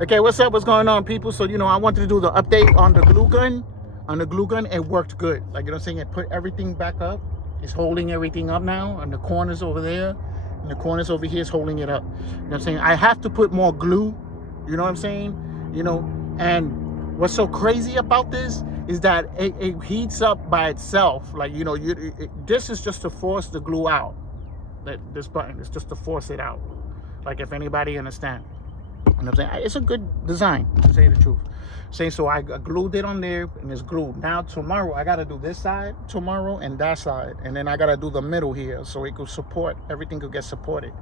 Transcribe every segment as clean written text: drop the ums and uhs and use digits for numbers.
Okay, what's up? What's going on, people? So, I wanted to do the update on the glue gun. It worked good. Like, I'm saying, it put everything back up. It's holding everything up now. And the corners over there and the corners over here is holding it up. You know what I'm saying? I have to put more glue. You know what I'm saying? And what's so crazy about this is that it heats up by itself. Like, this is just to force the glue out. This button is just to force it out. Like, if anybody understands. You know what I'm saying? It's a good design, to say the truth. So I glued it on there, and it's glued. Now tomorrow I gotta do this side tomorrow and that side, and then I gotta do the middle here so it could support, everything could get supported.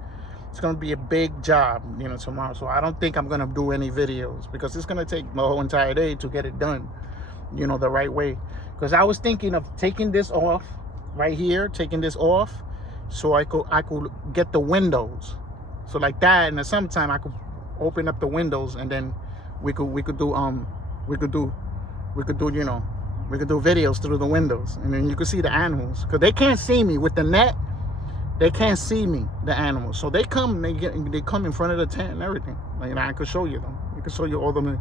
It's gonna be a big job, tomorrow. So I don't think I'm gonna do any videos because it's gonna take the whole entire day to get it done, the right way. Because I was thinking of taking this off right here, so I could get the windows. So like that, in the summertime I could open up the windows, and then we could do videos through the windows, and then you could see the animals, because they can't see me with the net. They can't see me, the animals. So they come in front of the tent and everything. Like, I could show you them. You could show you all them. You know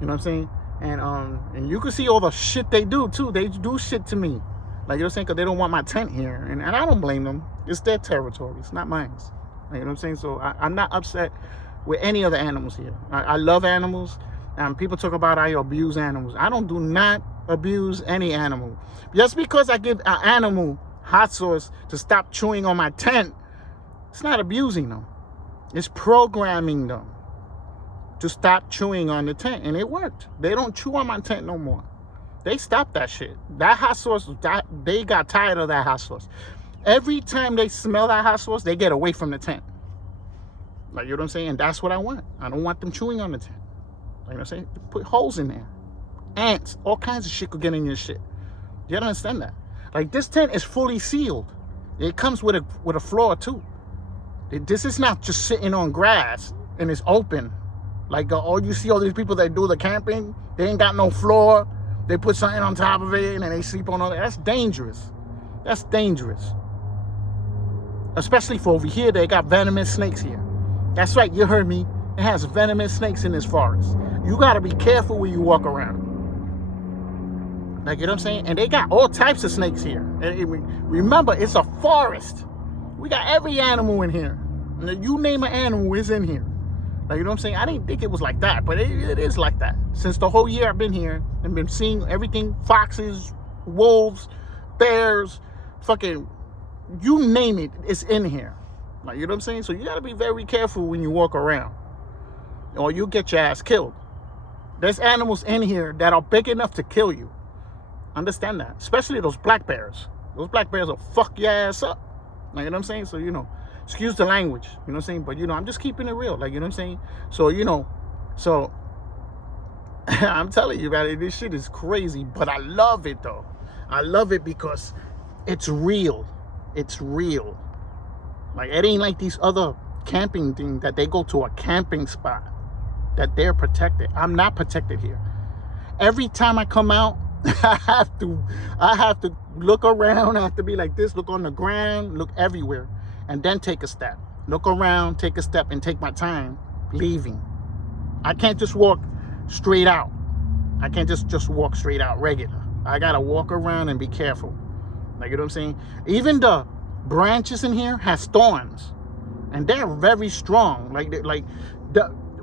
what I'm saying? And you could see all the shit they do too. They do shit to me, like, saying, because they don't want my tent here, and I don't blame them. It's their territory. It's not mine. You know what I'm saying? So I'm not upset with any of the animals here. I love animals. People talk about I abuse animals. I do not abuse any animal. Just because I give an animal hot sauce to stop chewing on my tent, it's not abusing them. It's programming them to stop chewing on the tent, and it worked. They don't chew on my tent no more. They stopped that shit. That hot sauce, they got tired of that hot sauce. Every time they smell that hot sauce, they get away from the tent. Like, you know what I'm saying? And that's what I want. I don't want them chewing on the tent. Like, you know what I'm saying? Put holes in there. Ants, all kinds of shit could get in your shit. You don't understand that? Like, this tent is fully sealed. It comes with a floor too. This is not just sitting on grass and it's open. Like, you see all these people that do the camping, they ain't got no floor. They put something on top of it and then they sleep on all that. That's dangerous. That's dangerous. Especially for over here, they got venomous snakes here. That's right, you heard me. It has venomous snakes in this forest. You gotta be careful when you walk around. Like, you know what I'm saying? And they got all types of snakes here. And remember, it's a forest. We got every animal in here. And you name an animal, it's in here. Like, you know what I'm saying? I didn't think it was like that, but it is like that. Since the whole year I've been here and been seeing everything, foxes, wolves, bears, fucking, you name it, it's in here. Like, you know what I'm saying? So you got to be very careful when you walk around, or you'll get your ass killed. There's animals in here that are big enough to kill you. Understand that? Especially those black bears. Those black bears will fuck your ass up. Like, you know what I'm saying? So, excuse the language. You know what I'm saying? But, I'm just keeping it real. Like, you know what I'm saying? So, I'm telling you, man, this shit is crazy. But I love it, though. I love it because it's real. It's real. Like, it ain't like these other camping things that they go to a camping spot that they're protected. I'm not protected here. Every time I come out, I have to look around. I have to be like this, look on the ground, look everywhere, and then take a step. Look around, take a step, and take my time leaving. I can't just walk straight out. I can't just walk straight out regular. I gotta walk around and be careful. Like, you know what I'm saying? Even the branches in here has thorns, and they're very strong.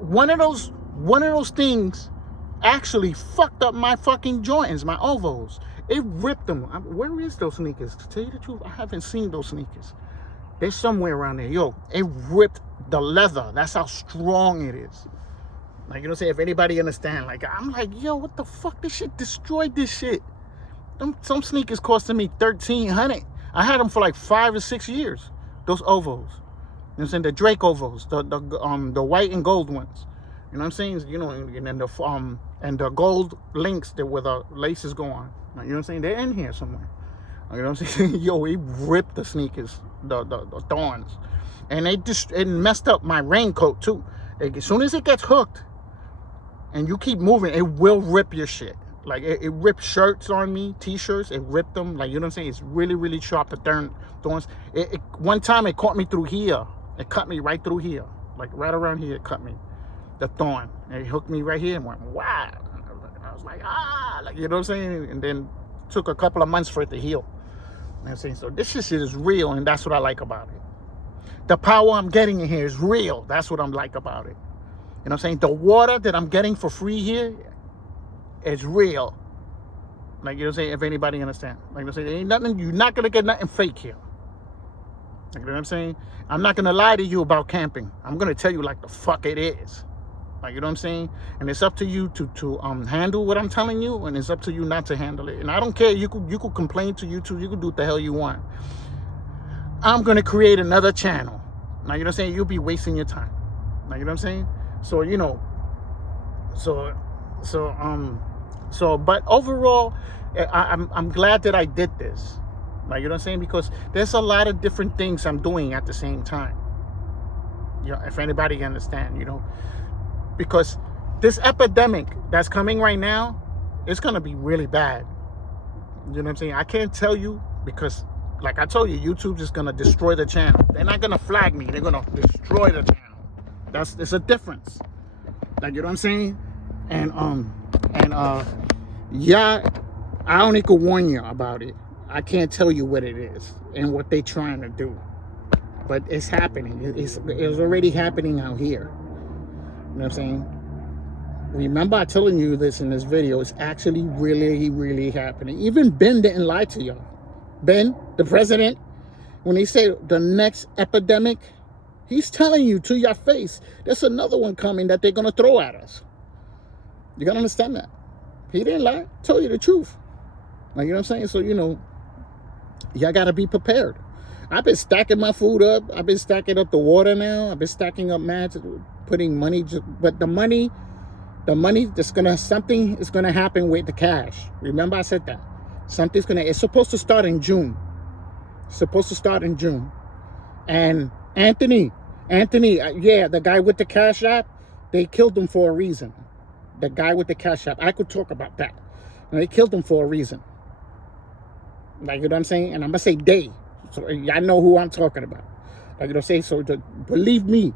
One of those things actually fucked up my fucking joints, my ovals. It ripped them. Where is those sneakers? To tell you the truth, I haven't seen those sneakers. They're somewhere around there. Yo, it ripped the leather. That's how strong it is. Like, you know what I'm saying? If anybody understand, like, I'm like, yo, what the fuck? This shit destroyed this shit. Some sneakers costing me $1,300. I had them for like 5 or 6 years. Those ovals. You know what I'm saying? The Drake ovals, the white and gold ones. You know what I'm saying? And the gold links that where the laces go on. You know what I'm saying? They're in here somewhere. You know what I'm saying? Yo, it ripped the sneakers, the thorns, and it messed up my raincoat too. As soon as it gets hooked, and you keep moving, it will rip your shit. Like, it ripped shirts on me, t-shirts, it ripped them. Like, you know what I'm saying? It's really, really sharp, the thorns. One time it caught me through here. It cut me right through here. Like, right around here, it cut me. the thorn. And it hooked me right here and went, wow. I was like, like, you know what I'm saying? And then took a couple of months for it to heal. You know what I'm saying? So this shit is real, and that's what I like about it. The power I'm getting in here is real. That's what I'm like about it. You know what I'm saying? The water that I'm getting for free here is real. Like, you know what I'm saying? If anybody understand. Like, I'm saying, there ain't nothing, you're not going to get nothing fake here. Like, you know what I'm saying? I'm not going to lie to you about camping. I'm going to tell you like the fuck it is. Like, you know what I'm saying? And it's up to you to handle what I'm telling you, and it's up to you not to handle it. And I don't care. You could complain to YouTube. You could do what the hell you want. I'm going to create another channel. Now, you know what I'm saying? You'll be wasting your time. Like, you know what I'm saying? So, you know, but overall, I'm glad that I did this. Like, you know what I'm saying? Because there's a lot of different things I'm doing at the same time. You know, if anybody can understand, you know, because this epidemic that's coming right now, it's going to be really bad. You know what I'm saying? I can't tell you because, like I told you, YouTube's just going to destroy the channel. They're not going to flag me. They're going to destroy the channel. There's a difference. Like, you know what I'm saying? And yeah, I only could warn you about it. I can't tell you what it is and what they're trying to do. But it's happening. It's already happening out here. You know what I'm saying? Remember I telling you this in this video. It's actually really, really happening. Even Ben didn't lie to y'all. Ben, the president, when he said the next epidemic, he's telling you to your face, there's another one coming that they're going to throw at us. You got to understand that. He didn't lie. Told you the truth. Like, you know what I'm saying? So, you know, y'all got to be prepared. I've been stacking my food up. I've been stacking up the water now. I've been stacking up mats, putting money. But the money that's going to, something is going to happen with the cash. Remember I said that. Something's going to, it's supposed to start in June. It's supposed to start in June. And Anthony, yeah, the guy with the Cash App, they killed him for a reason. The guy with the Cash App, I could talk about that. And they killed him for a reason. Like, you know what I'm saying? And I'm going to say they. So y'all know who I'm talking about. Like, you know what I'm saying? So believe me,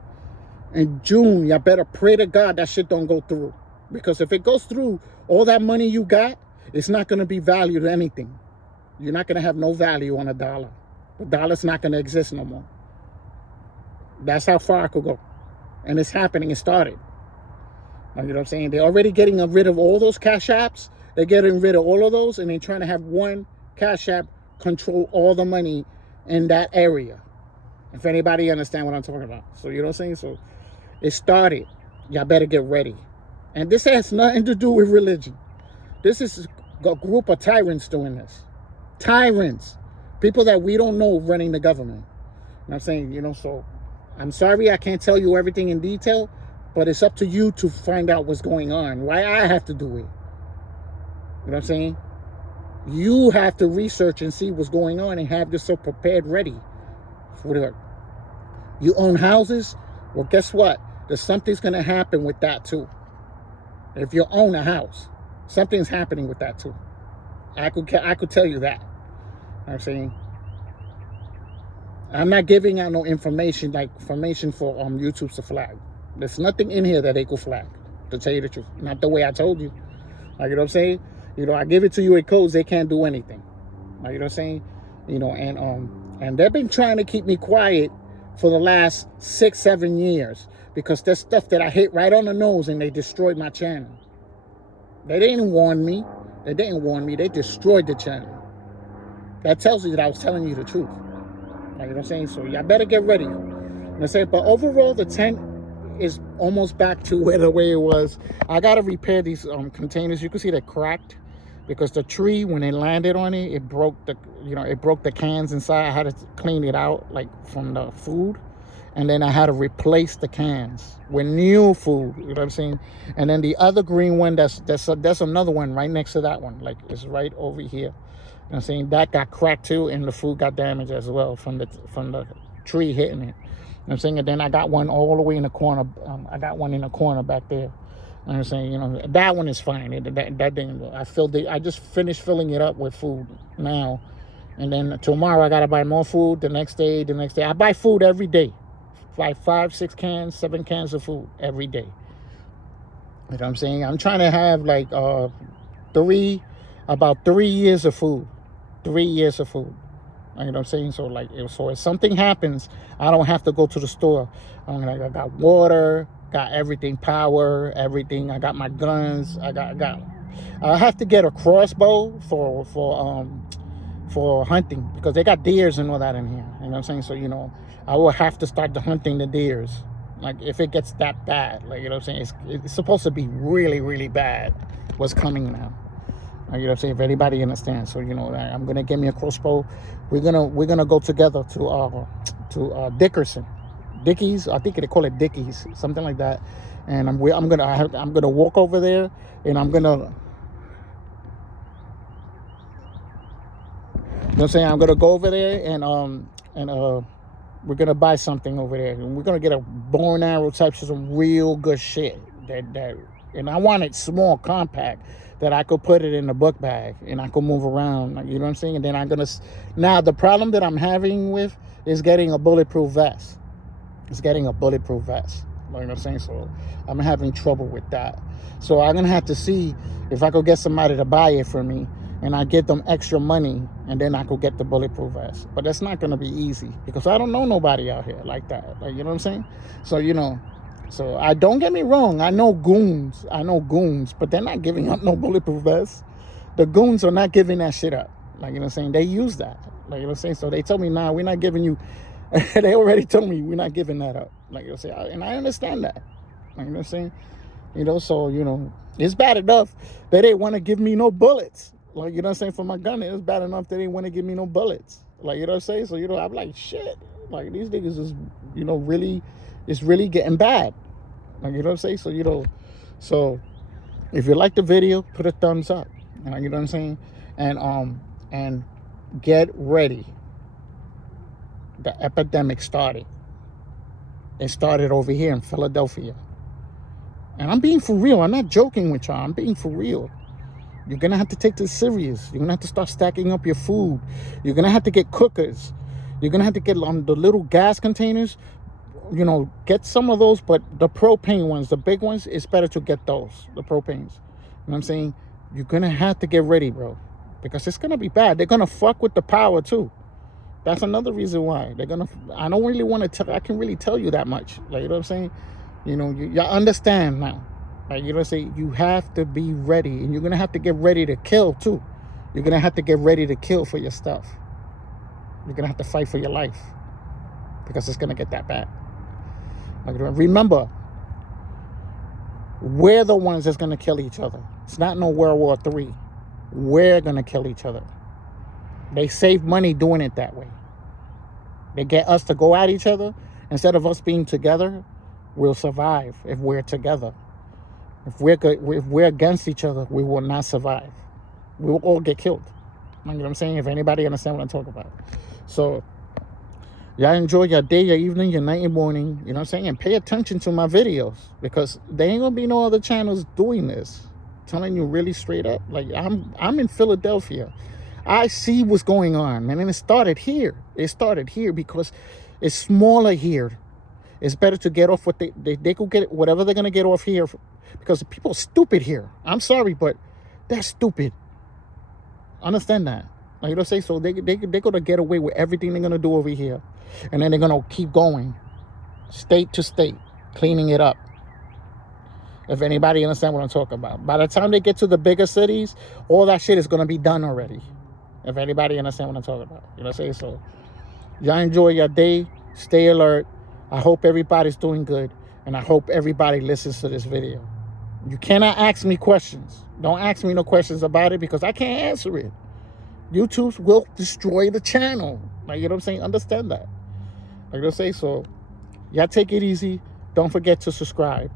in June, y'all better pray to God that shit don't go through. Because if it goes through, all that money you got, it's not going to be valued anything. You're not going to have no value on a dollar. The dollar's not going to exist no more. That's how far it could go. And it's happening. It started. Like, you know what I'm saying? They're already getting rid of all those Cash Apps. They're getting rid of all of those. And they're trying to have one Cash App control all the money in that area. If anybody understand what I'm talking about. So, you know what I'm saying? So, it started. Y'all better get ready. And this has nothing to do with religion. This is a group of tyrants doing this. Tyrants. People that we don't know running the government. You know what I'm saying? You know, so I'm sorry I can't tell you everything in detail, but it's up to you to find out what's going on. Why I have to do it. You know what I'm saying? You have to research and see what's going on and have yourself prepared, ready for it. You own houses? Well, guess what? There's something's going to happen with that too. If you own a house, something's happening with that too. I could tell you that. You know what I'm saying? I'm not giving out no information for YouTube to flag. There's nothing in here that they could flag, to tell you the truth. Not the way I told you. Like, you know what I'm saying? You know, I give it to you in codes, they can't do anything. Like, you know what I'm saying? You know, and they've been trying to keep me quiet for the last 6-7 years because there's stuff that I hit right on the nose and they destroyed my channel. They didn't warn me. They destroyed the channel. That tells you that I was telling you the truth. Like, you know what I'm saying? So y'all better get ready. And I say, but overall, the tent is almost back to the way it was. I gotta repair these containers. You can see they're cracked because the tree, when it landed on it, it broke the cans inside. I had to clean it out like from the food, and then I had to replace the cans with new food. You know what I'm saying? And then the other green one, that's another one right next to that one. Like, it's right over here. You know what I'm saying? That got cracked too, and the food got damaged as well from the tree hitting it. You know what I'm saying? And then I got one all the way in the corner. I got one in the corner back there. You know what I'm saying? You know, that one is fine. That didn't. I just finished filling it up with food now. And then tomorrow I got to buy more food. The next day. I buy food every day. Like 5, 6 cans, 7 cans of food every day. You know what I'm saying? I'm trying to have like about 3 years of food. 3 years of food. You know what I'm saying? So like, so if something happens, I don't have to go to the store. I got water, got everything, power, everything. I got my guns. I have to get a crossbow for hunting, because they got deers and all that in here. You know what I'm saying? So, you know, I will have to start hunting the deers. Like, if it gets that bad, like, you know what I'm saying? It's supposed to be really, really bad what's coming now. You know what I'm saying? If anybody understands. So, you know, I'm gonna get me a crossbow. We're gonna go together to Dickies. I think they call it Dickies, something like that. And I'm gonna walk over there, and I'm gonna, you know what I'm saying? I'm gonna go over there and we're gonna buy something over there, and we're gonna get a bow and arrow type of some real good shit. And I want it small, compact, that I could put it in the book bag and I could move around. Like, you know what I'm saying? And then now the problem that I'm having with is getting a bulletproof vest. It's getting a bulletproof vest. You know what I'm saying? So I'm having trouble with that. So I'm gonna have to see if I could get somebody to buy it for me, and I get them extra money, and then I could get the bulletproof vest. But that's not gonna be easy, because I don't know nobody out here like that. Like, you know what I'm saying? So, you know, so I don't get me wrong. I know goons, but they're not giving up no bulletproof vests. The goons are not giving that shit up. Like, you know what I'm saying? They use that. Like, you know what I'm saying? So they told me, nah, we're not giving you. They already told me we're not giving that up. Like, you know what I'm saying? And I understand that. Like, you know what I'm saying? You know, so, you know, it's bad enough that they want to give me no bullets. Like, you know what I'm saying? For my gun, it's bad enough that they want to give me no bullets. Like, you know what I'm saying? So, you know, I'm like, shit. Like, these niggas is, you know, it's really getting bad. Like, you know what I'm saying? So, you know, so if you like the video, put a thumbs up. You know what I'm saying? And get ready. The epidemic started. It started over here in Philadelphia. And I'm being for real. I'm not joking with y'all. I'm being for real. You're going to have to take this serious. You're going to have to start stacking up your food. You're going to have to get cookers. You're going to have to get the little gas containers. You know, get some of those, but the propane ones, the big ones, it's better to get those, the propanes. You know what I'm saying? You're going to have to get ready, bro, because it's going to be bad. They're going to fuck with the power, too. That's another reason why. I don't really want to tell, I can really tell you that much. Like, you know what I'm saying? You know, y'all understand now. Like, you know what I'm saying? You have to be ready, and you're going to have to get ready to kill, too. You're going to have to get ready to kill for your stuff. You're going to have to fight for your life, because it's going to get that bad. Like, remember, we're the ones that's going to kill each other. It's not no World War III. We're going to kill each other. They save money doing it that way. They get us to go at each other. Instead of us being together, we'll survive if we're together. If we're against each other, we will not survive. We will all get killed. You know what I'm saying? If anybody understands what I'm talking about. So, y'all enjoy your day, your evening, your night, and morning. You know what I'm saying? And pay attention to my videos, because there ain't gonna be no other channels doing this. Telling you really straight up. Like, I'm in Philadelphia. I see what's going on, man. And it started here. It started here because it's smaller here. It's better to get off what they could get, whatever they're gonna get off here, because people are stupid here. I'm sorry, but they're stupid. Understand that. Like, you know what I'm saying? So they're gonna get away with everything they're gonna do over here. And then they're gonna keep going state to state, cleaning it up. If anybody understand what I'm talking about. By the time they get to the bigger cities, all that shit is gonna be done already. If anybody understand what I'm talking about. You know what I'm saying? So y'all enjoy your day. Stay alert. I hope everybody's doing good. And I hope everybody listens to this video. You cannot ask me questions. Don't ask me no questions about it, because I can't answer it. YouTube will destroy the channel. Like, you know what I'm saying? Understand that. Like, you know what I'm saying? So y'all take it easy. Don't forget to subscribe.